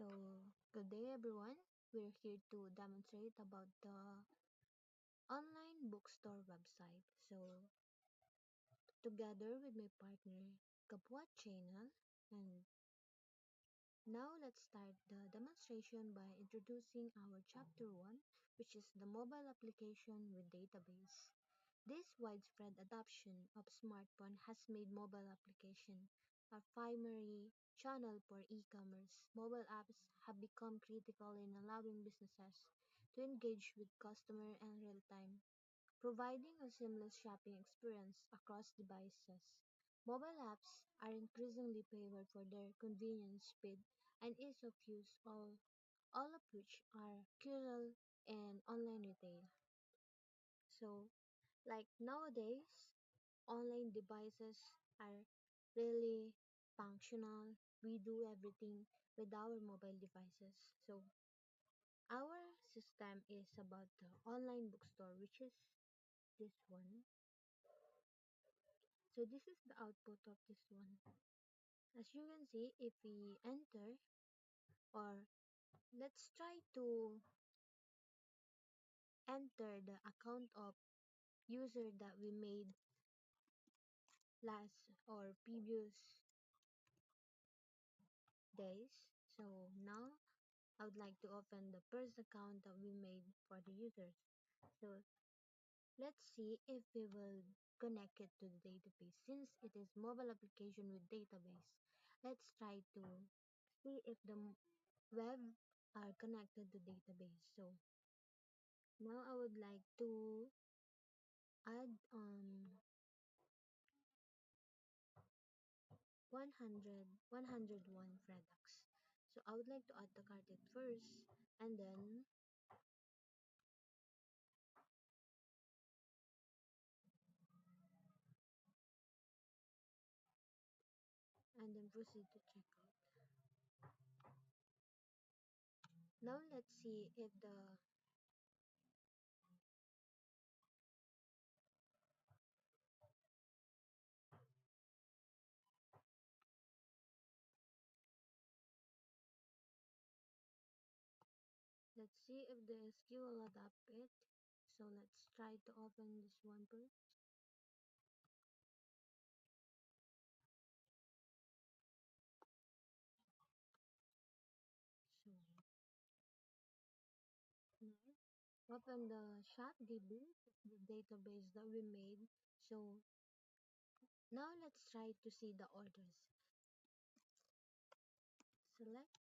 So, good day everyone. We're here to demonstrate about the online bookstore website. So, together with my partner, Kapwa Channel, and now let's start the demonstration by introducing our chapter 1, which is the mobile application with database. This widespread adoption of smartphone has made mobile application a primary channel for e-commerce. Mobile apps have become critical in allowing businesses to engage with customers in real time, providing a seamless shopping experience across devices. Mobile apps are increasingly favored for their convenience, speed, and ease of use, all of which are crucial in online retail. So, like nowadays, online devices are really functional. We do everything with our mobile devices. So our system is about the online bookstore, which is this one. So this is the output of this one. As you can see, if we enter, or let's try to enter the account of user that we made last or previous days. So now I would like to open the first account that we made for the users. So let's see if we will connect it to the database. Since it is mobile application with database, let's try to see if the web are connected to database. So now I would like to add 101 products. So I would like to add the cart at first, and then proceed to checkout. Now let's see if the let's see if the SQ will adapt it. So let's try to open this one first. So now open the ShopDB, the database that we made. So now let's try to see the orders. Select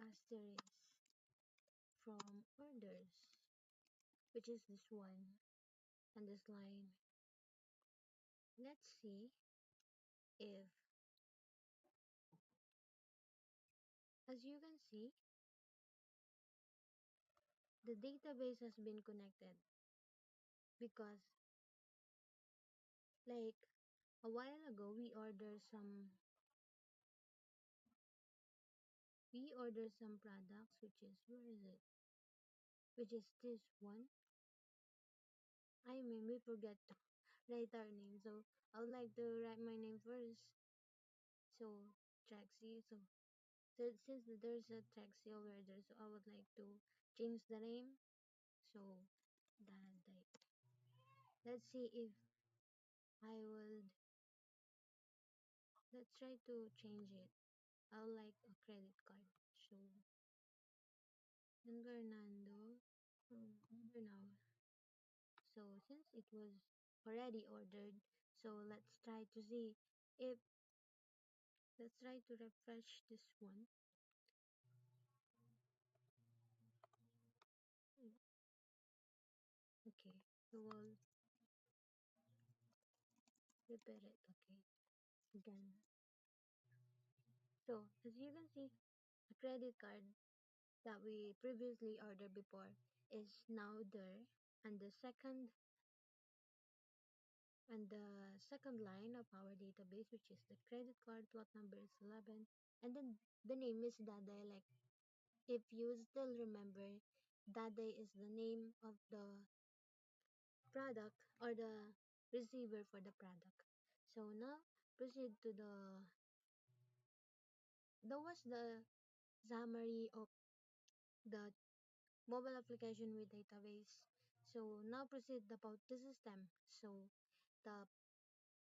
asterisk from orders, which is this one and this line. Let's see if, as you can see, the database has been connected because like a while ago we ordered some products, which is, where is it, which is this one. I mean, we forget to write our name, so I would like to write my name first. So Traxy. So since there's a Traxy over there, so I would like to change the name. So that let's see if I would, let's try to change it. I would like a credit card. So and Fernando, order now. So since it was already ordered, so if let's try to refresh this one. Okay, so we'll repair it. Okay, again. So as you can see, the credit card that we previously ordered before is now there, and the second line of our database, which is the credit card plot number is 11, and then the name is Daday. Like if you still remember, Daday is the name of the product or the receiver for the product. So now proceed to the, that was the summary of the mobile application with database. So now proceed about the system. So the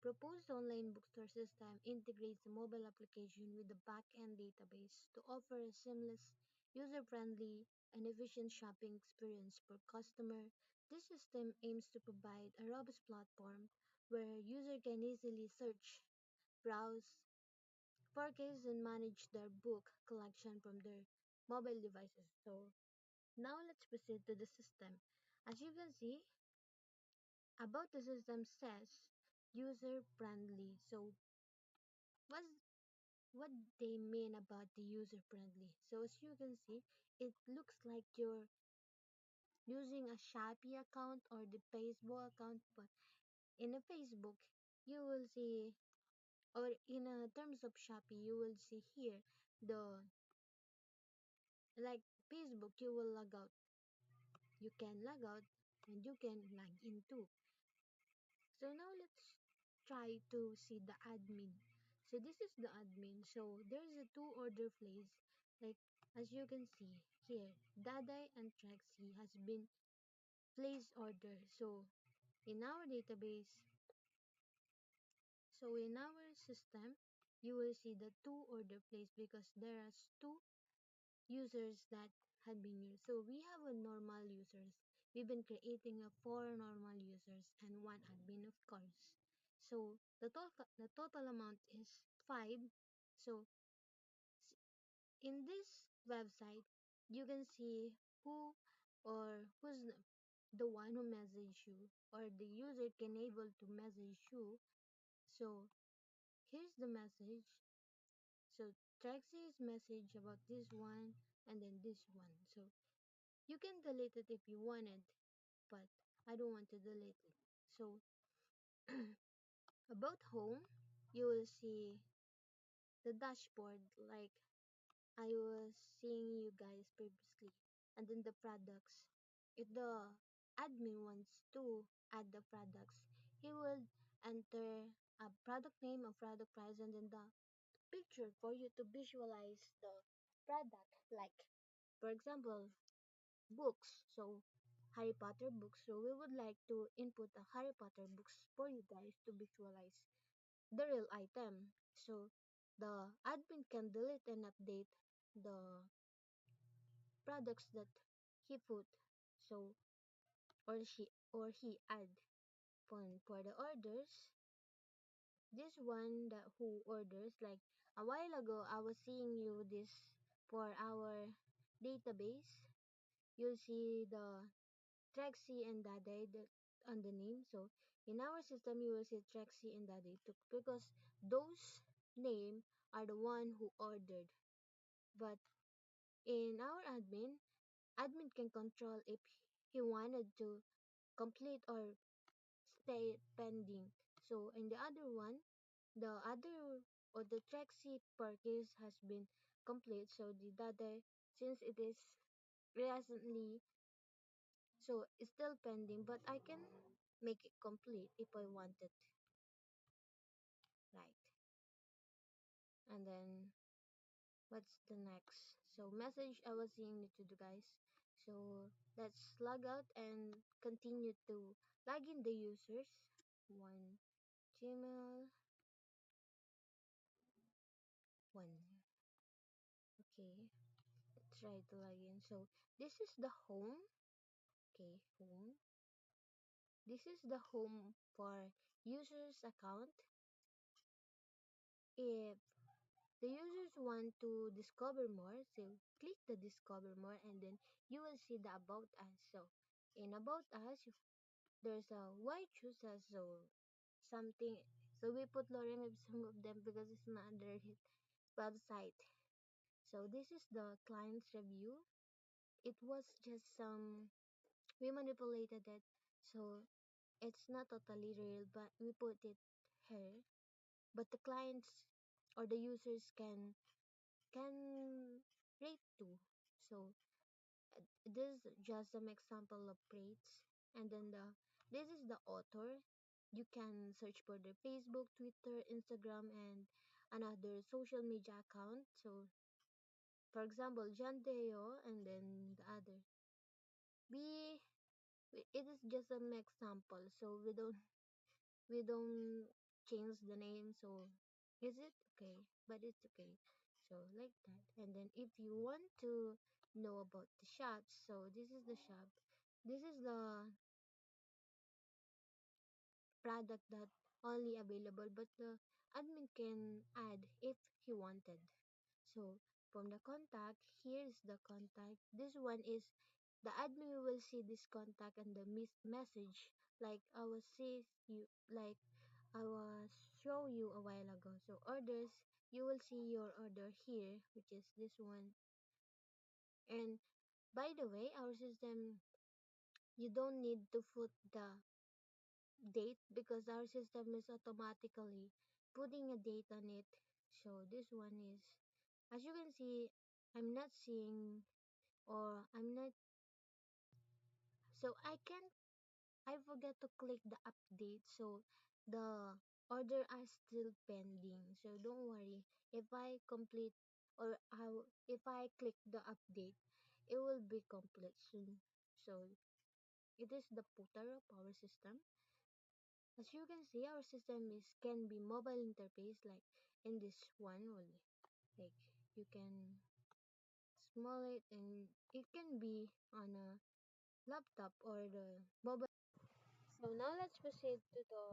proposed online bookstore system integrates the mobile application with the back-end database to offer a seamless, user-friendly, and efficient shopping experience for customer. This system aims to provide a robust platform where users can easily search, browse, purchase, and manage their book collection from their mobile devices. So now let's proceed to the system. As you can see, about the system says user friendly. So what's what they mean about the user friendly? So as you can see, it looks like you're using a Shopee account or the Facebook account, but in a Facebook you will see, or in a terms of Shopee you will see here the, like Facebook you will log out, you can log out and you can log in too. So now let's try to see the admin. So this is the admin. So there's a two order place. Like as you can see here, Daday and Trexie has been placed order. So in our database, so in our system, you will see the two order place because there are two users that had been used. So we have a normal users. We've been creating a four normal users and one admin of course. So the total amount is 5. So in this website you can see who or who's the one who messaged you or the user can able to message you. So here's the message. So Trexie's message about this one and then this one. So you can delete it if you wanted, but I don't want to delete it. So about home, you will see the dashboard like I was seeing you guys previously. And then the products. If the admin wants to add the products, he will enter a product name, a product price, and then the picture for you to visualize the product. Like, for example, books. So Harry Potter books. So we would like to input the Harry Potter books for you guys to visualize the real item. So the admin can delete and update the products that he put. So or he add for the orders. This one that who orders, like a while ago I was seeing you this for our database. You'll see the Trexie and Dade on the name. So in our system, you will see Trexie and Dade too, because those name are the one who ordered. But in our admin can control if he wanted to complete or stay pending. So in the other one, the other or the Trexie purchase has been complete. So the Dade, since it is recently, so it's still pending, but I can make it complete if I wanted, right? And then what's the next? So message I was seeing it to the guys. So let's log out and continue to log in the users. One Gmail, one. Okay, try to log in. So this is the home. Okay, home. This is the home for users account. If the users want to discover more, so click the discover more and then you will see the about us. So in about us, there's a why choose us, so something. So we put lorem ipsum of them because it's not under his website. So this is the client's review. It was just some, we manipulated it. So it's not totally real, but we put it here. But the clients or the users can rate too. So this is just some example of rates. And then this is the author. You can search for the Facebook, Twitter, Instagram, and another social media account. So For example, John Deo and then the other. We it is just an example, so we don't change the name. So is it okay? But it's okay. So like that. And then if you want to know about the shops, so this is the shop. This is the product that only available, but the admin can add if he wanted. So from the contact, here's the contact. This one is the admin will see this contact and the message like I was show you a while ago. So orders, you will see your order here, which is this one. And by the way, our system, you don't need to put the date because our system is automatically putting a date on it. So this one is, as you can see, I'm not seeing or I'm not, so I forget to click the update. So the order are still pending. So don't worry. If I complete or if I click the update, it will be complete soon. So it is the Putaro power system. As you can see, our system is can be mobile interface like in this one only. Like you can small it and it can be on a laptop or the mobile. So now let's proceed to the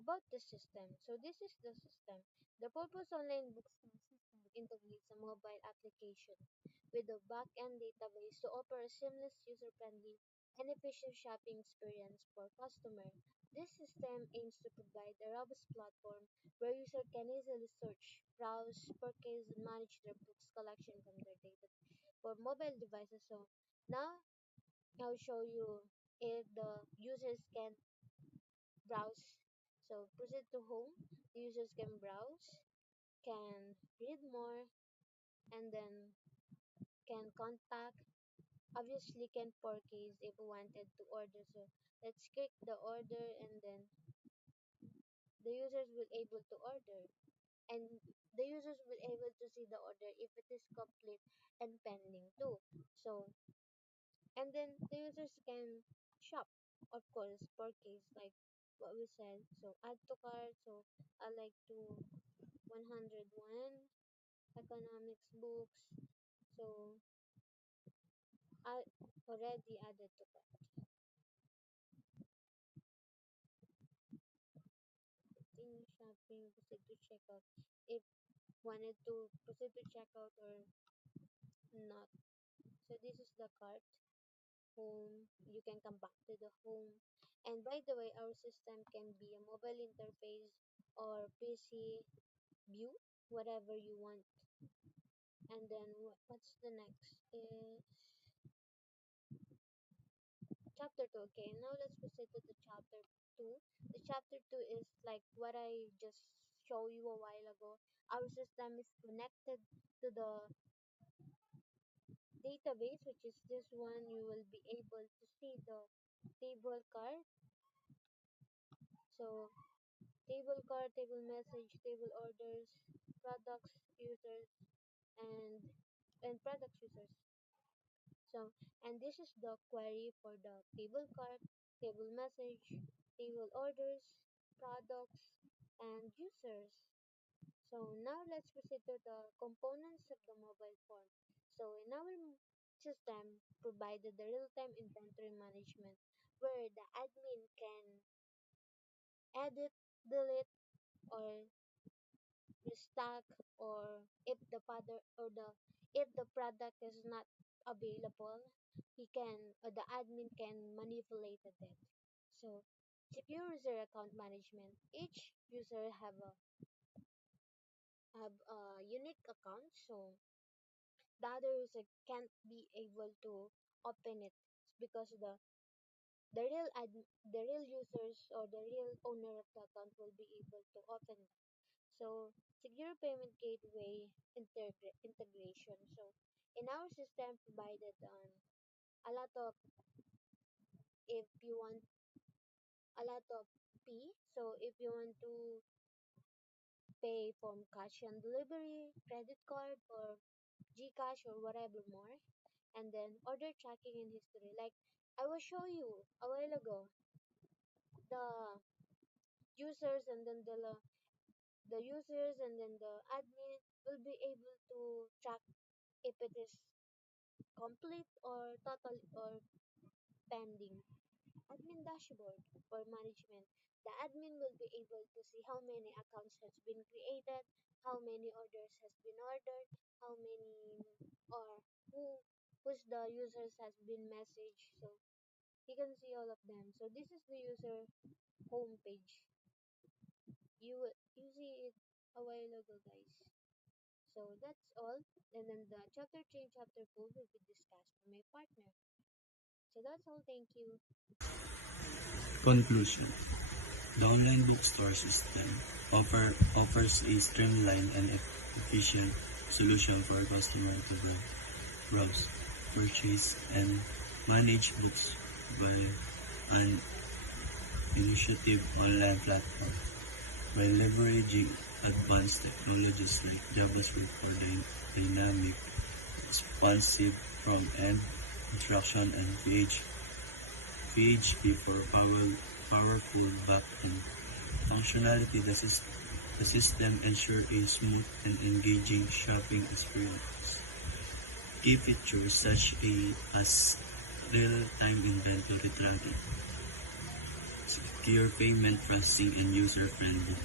about the system. So this is the system. The Purpose Online Bookstore system integrates a mobile application with a back-end database to offer a seamless, user-friendly, and efficient shopping experience for customers. This system aims to provide a robust platform where users can easily search, browse, purchase, and manage their books collection from their data for mobile devices. So now I'll show you if the users can browse. So proceed to home. The users can browse, can read more, and then can contact. Obviously, can purchase if we wanted to order. So let's click the order, and then the users will able to order, and the users will able to see the order if it is complete and pending too. So and then the users can shop, of course, purchase like what we said. So add to cart. So I like to 101 economics books. So I already added to cart. Continue shopping, proceed to checkout. If wanted to proceed to checkout or not. So this is the cart. Home. You can come back to the home. And by the way, our system can be a mobile interface or PC view, whatever you want. And then what's the next is chapter 2. Okay, now let's proceed to the chapter 2. The chapter 2 is like what I just showed you a while ago. Our system is connected to the database, which is this one. You will be able to see the table card. So table card, table message, table orders, products, users, and products users. So, and this is the query for the table card, table message, table orders, products, and users. So now let's proceed to the components of the mobile form. So in our system provided the real-time inventory management where the admin can edit, delete, or restock, or if the product is not available, he can the admin can manipulate it. So secure user account management. Each user have a unique account, so the other user can't be able to open it because the real users or the real owner of the account will be able to open it. So secure payment gateway integration. So in our system provided a lot of if you want a lot of P. So if you want to pay from cash on delivery, credit card, or GCash or whatever more, and then order tracking and history. Like I will show you a while ago, the users and then the users and then the admin will be able to track if it is complete or total or pending. Admin dashboard for management. The admin will be able to see how many accounts has been created, how many orders has been ordered, how many or who's the users has been messaged. So he can see all of them. So this is the user homepage. You see it a while ago, guys. So that's all. And then the chapter 3 and chapter 4 will be discussed by my partner. So that's all. Thank you. Conclusion. The online bookstore system offers a streamlined and efficient solution for a customer to browse, purchase, and manage books by an initiative online platform. By leveraging advanced technologies like JavaScript for dynamic, responsive front-end instruction and PHP for powerful back-end functionality, the system ensures a smooth and engaging shopping experience. Key features such as real-time inventory tracking, secure payment processing, and user-friendly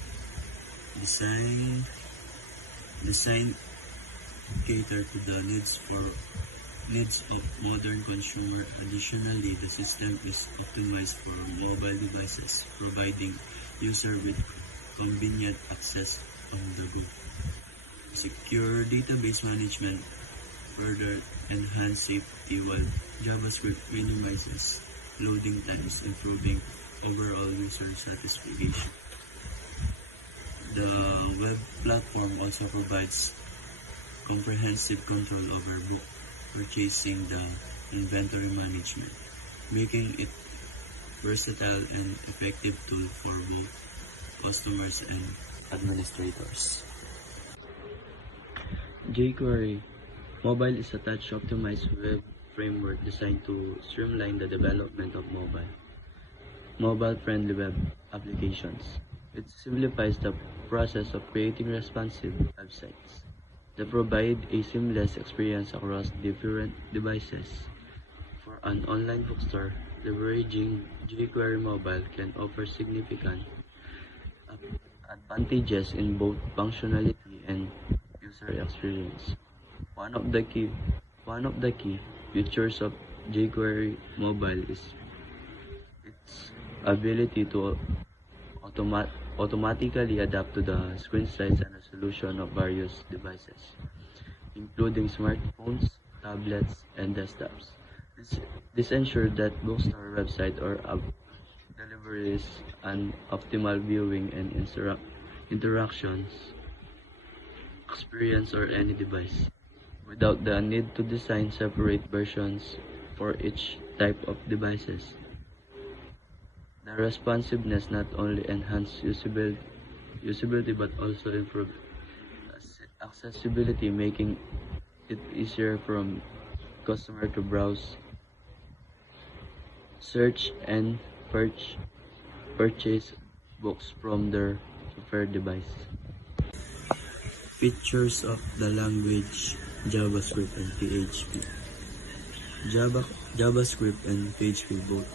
design cater to the needs of modern consumer. Additionally, the system is optimized for mobile devices, providing user with convenient access on the go. Secure database management further enhance safety while JavaScript minimizes loading times, improving overall user satisfaction. The web platform also provides comprehensive control over book purchasing, the inventory management, making it versatile and effective tool for both customers and administrators. jQuery Mobile is a touch-optimized web framework designed to streamline the development of mobile-friendly web applications. It simplifies the process of creating responsive websites that provide a seamless experience across different devices. For an online bookstore, leveraging jQuery Mobile can offer significant advantages in both functionality and user experience. One of the key one of the key features of jQuery Mobile is its ability to automatically adapt to the screen size and resolution of various devices, including smartphones, tablets, and desktops. This ensures that bookstore website or app delivers an optimal viewing and interactions experience or any device, without the need to design separate versions for each type of devices. The responsiveness not only enhances usability but also improves accessibility, making it easier for customer to browse, search, and purchase books from their preferred device. Features of the language JavaScript and PHP. JavaScript and PHP both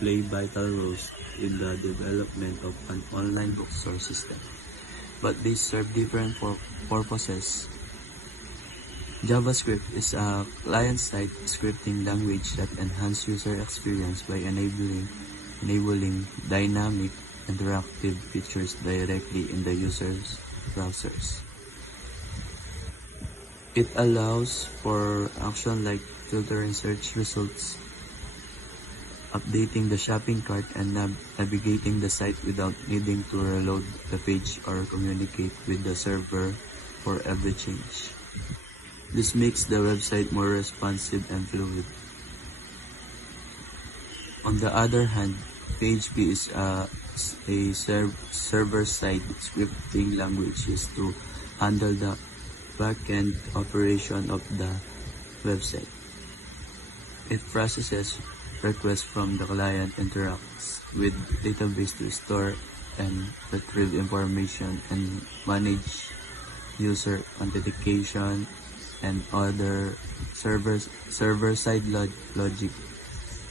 play vital roles in the development of an online bookstore system, but they serve different purposes. JavaScript is a client-side scripting language that enhances user experience by enabling dynamic, interactive features directly in the user's browsers. It allows for action like filtering search results, updating the shopping cart, and navigating the site without needing to reload the page or communicate with the server for every change. This makes the website more responsive and fluid. On the other hand, PHP is a server-side scripting language used to handle the backend operation of the website. It processes requests from the client, interacts with database to store and retrieve information, and manage user authentication and other server-side logic.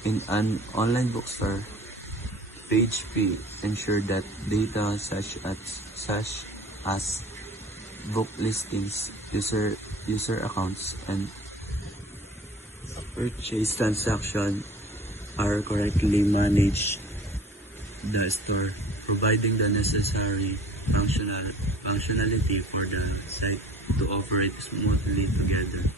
In an online bookstore, PHP ensures that data such as book listings, user accounts, and purchase transactions are correctly managed the store, providing the necessary functionality for the site to operate smoothly together.